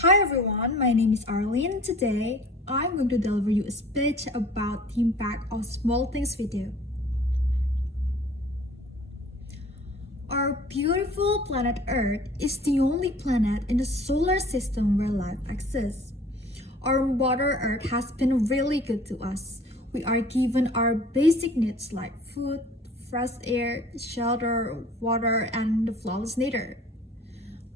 Hi everyone, my name is Arlene. Today, I'm going to deliver you a speech about the impact of small things we do. Our beautiful planet Earth is the only planet in the solar system where life exists. Our Mother Earth has been really good to us. We are given our basic needs like food, fresh air, shelter, water, and the flawless nature.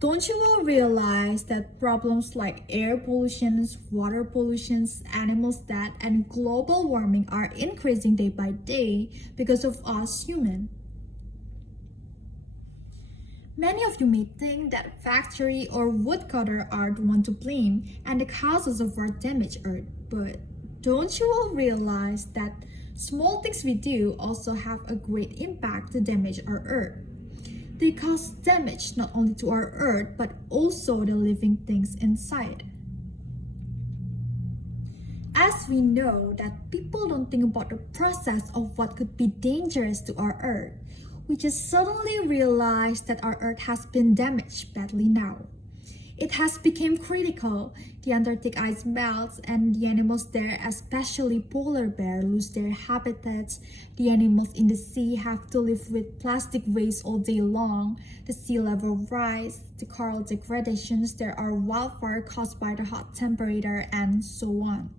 Don't you all realize that problems like air pollution, water pollution, animals death, and global warming are increasing day by day because of us humans? Many of you may think that factory or woodcutter are the one to blame and the causes of our damaged earth, but don't you all realize that small things we do also have a great impact to damage our earth? They cause damage not only to our earth but also the living things inside. As we know that people don't think about the process of what could be dangerous to our earth, we just suddenly realize that our earth has been damaged badly now. It has become critical. The Antarctic ice melts and the animals there, especially polar bears, lose their habitats. The animals in the sea have to live with plastic waste all day long. The sea level rise, the coral degradations, there are wildfires caused by the hot temperature, and so on.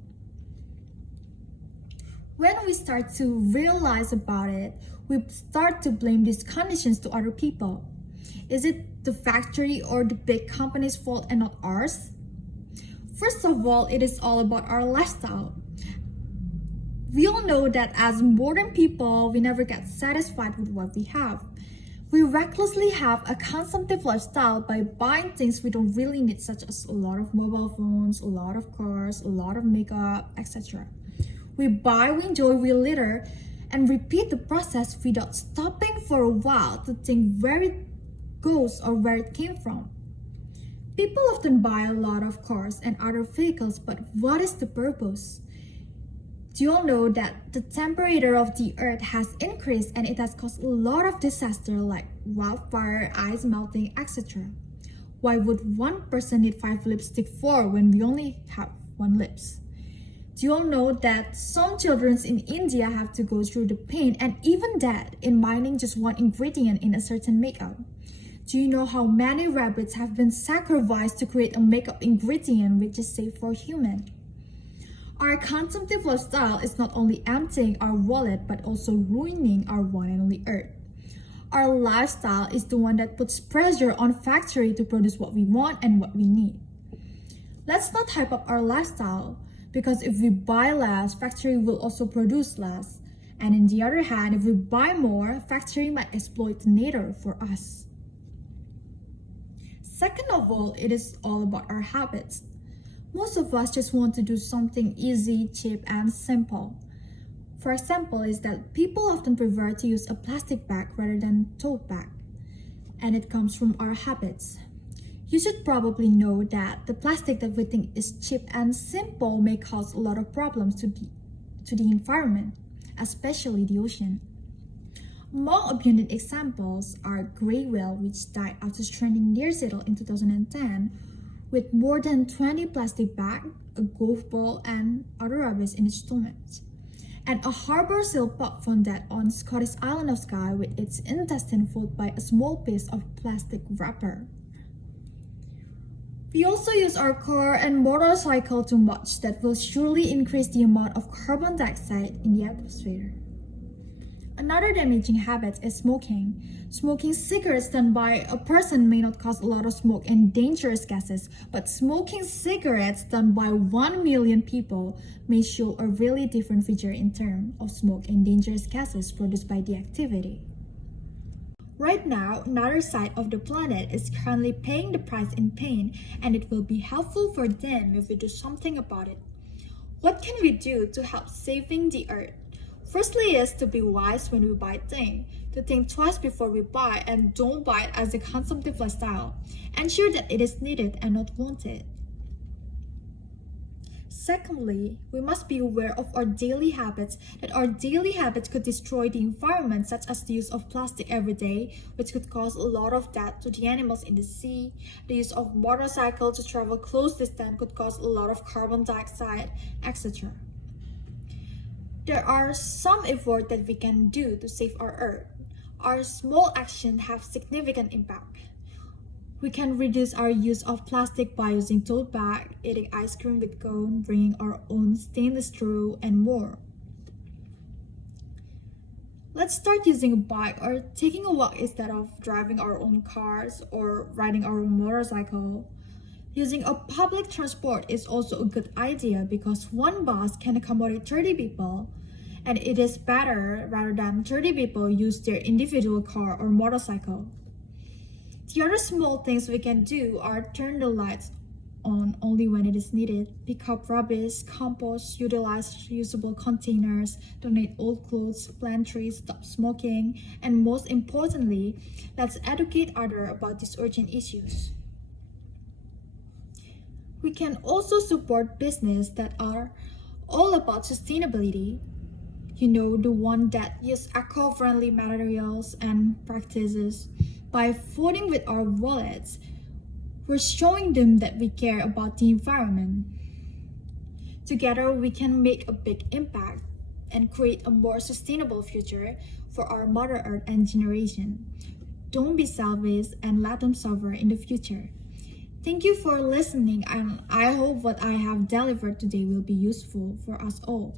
When we start to realize about it, we start to blame these conditions to other people. Is it the factory or the big company's fault and not ours? First of all, it is all about our lifestyle. We all know that as modern people, we never get satisfied with what we have. We recklessly have a consumptive lifestyle by buying things we don't really need, such as a lot of mobile phones, a lot of cars, a lot of makeup, etc. We buy, we enjoy, we litter, and repeat the process without stopping for a while to think where it goes or where it came from. People often buy a lot of cars and other vehicles, but what is the purpose? Do you all know that the temperature of the earth has increased and it has caused a lot of disaster like wildfire, ice melting, etc.? Why would one person need 5 lipstick for when we only have 1 lips? Do you all know that some children in India have to go through the pain and even death in mining just one ingredient in a certain makeup? Do you know how many rabbits have been sacrificed to create a makeup ingredient which is safe for humans? Our consumptive lifestyle is not only emptying our wallet but also ruining our one and only earth. Our lifestyle is the one that puts pressure on factory to produce what we want and what we need. Let's not hype up our lifestyle, because if we buy less, factory will also produce less. And on the other hand, if we buy more, factory might exploit the nature for us. Second of all, it is all about our habits. Most of us just want to do something easy, cheap, and simple. For example, is that people often prefer to use a plastic bag rather than tote bag. And it comes from our habits. You should probably know that the plastic that we think is cheap and simple may cause a lot of problems to the environment, especially the ocean. Among abundant examples are gray whale, which died after stranding near Seattle in 2010 with more than 20 plastic bags, a golf ball, and other rubbish in its stomach. And a harbor seal pup found dead on Scottish island of Skye with its intestine filled by a small piece of plastic wrapper. We also use our car and motorcycle too much. That will surely increase the amount of carbon dioxide in the atmosphere. Another damaging habit is smoking. Smoking cigarettes done by a person may not cause a lot of smoke and dangerous gases, but smoking cigarettes done by 1 million people may show a really different feature in terms of smoke and dangerous gases produced by the activity. Right now, another side of the planet is currently paying the price in pain, and it will be helpful for them if we do something about it. What can we do to help saving the earth? Firstly is to be wise when we buy things, to think twice before we buy and don't buy it as a consumptive lifestyle. Ensure that it is needed and not wanted. Secondly, we must be aware of our daily habits, that our daily habits could destroy the environment, such as the use of plastic every day, which could cause a lot of death to the animals in the sea. The use of motorcycles to travel close distance could cause a lot of carbon dioxide, etc. There are some efforts that we can do to save our earth. Our small actions have significant impact. We can reduce our use of plastic by using tote bag, eating ice cream with cone, bringing our own stainless straw, and more. Let's start using a bike or taking a walk instead of driving our own cars or riding our own motorcycle. Using a public transport is also a good idea because one bus can accommodate 30 people, and it is better rather than 30 people use their individual car or motorcycle. The other small things we can do are turn the lights on only when it is needed, pick up rubbish, compost, utilize reusable containers, donate old clothes, plant trees, stop smoking, and most importantly, let's educate others about these urgent issues. We can also support businesses that are all about sustainability. The one that use eco-friendly materials and practices. By voting with our wallets, we're showing them that we care about the environment. Together, we can make a big impact and create a more sustainable future for our Mother Earth and generation. Don't be selfish and let them suffer in the future. Thank you for listening, and I hope what I have delivered today will be useful for us all.